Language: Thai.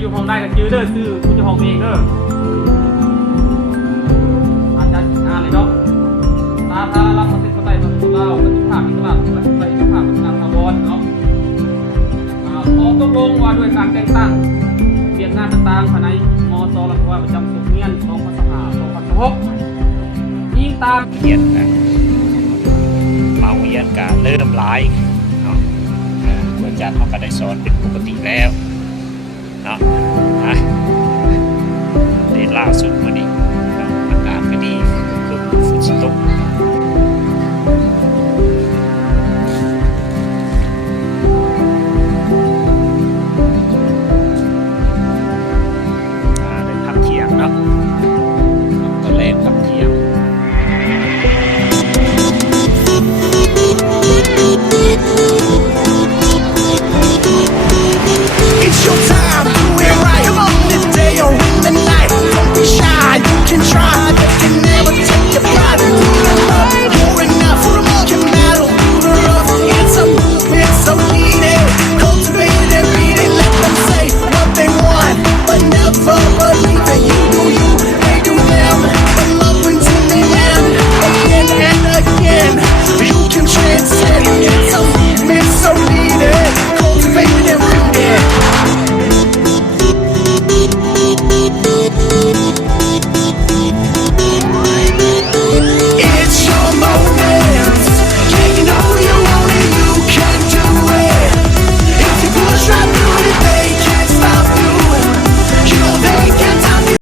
อยู่ห้องได้ก็ชื่อเด้อชื่อผู้เจ้าของเองเด้ออาจารย์เลยเนาะสาธารณรัฐประชาธิปไตยประชาชนลาวปฏิภาคอิสระและปฏิภาคพัฒนาถาวรเนาะพอตกลงว่าด้วยการแต่งตั้งเปลี่ยนงานต่างๆภายในมสรัฐบาลประจำสุขเงียน2015-2016ยิ่งตามเรียนกันมาเรียนกันเริ่มหลายเนาะอาจารย์เขาก็ได้สอนเป็นปกติแล้วเนาะเรียนล่าสุดวันนี้อากาศก็ดีคือฝนตก